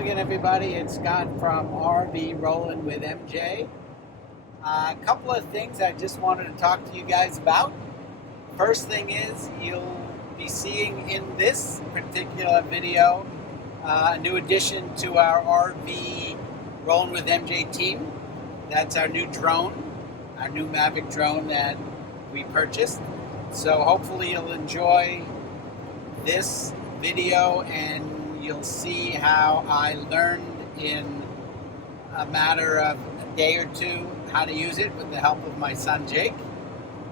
again, everybody. It's Scott from RV Rolling with MJ. A couple of things I just wanted to talk to you guys about. First thing is, you'll be seeing in this particular video a new addition to our RV Rolling with MJ team. That's our new drone, our new Mavic drone that we purchased. So hopefully you'll enjoy this video and you'll see how I learned in a matter of a day or two how to use it with the help of my son Jake.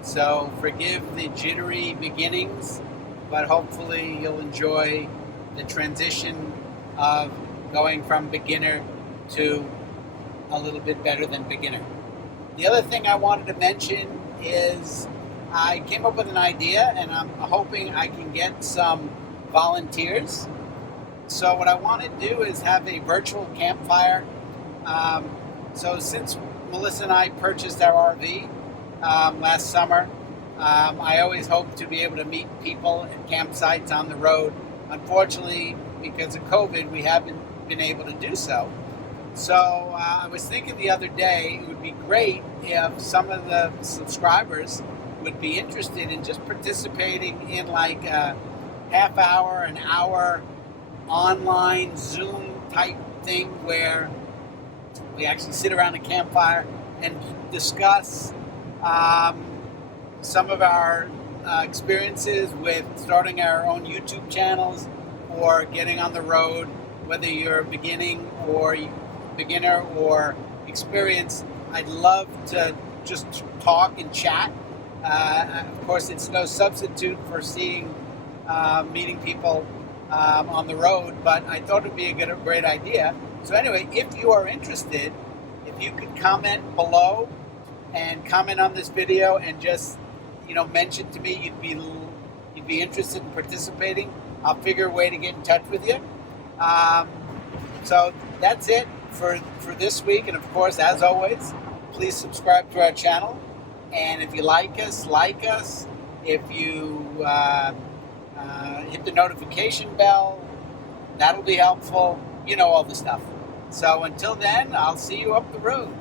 So forgive the jittery beginnings, but hopefully you'll enjoy the transition of going from beginner to a little bit better than beginner. The other thing I wanted to mention is I came up with an idea and I'm hoping I can get some volunteers. So what I want to do is have a virtual campfire. So since Melissa and I purchased our RV last summer, I always hoped to be able to meet people at campsites on the road. Unfortunately, because of COVID, we haven't been able to do so. So I was thinking the other day, it would be great if some of the subscribers would be interested in just participating in like a half hour, an hour online Zoom type thing where we actually sit around a campfire and discuss some of our experiences with starting our own YouTube channels or getting on the road, whether you're beginner or experienced. I'd love to just talk and chat. Of course, it's no substitute for meeting people on the road, but I thought it would be a great idea. So anyway, if you are interested, if you could comment below and comment on this video and just mention to me you'd be interested in participating, I'll figure a way to get in touch with you. So that's it for this week, and of course, as always, please subscribe to our channel, and if you like us. If you hit the notification bell, that'll be helpful. You know all the stuff. So until then, I'll see you up the road.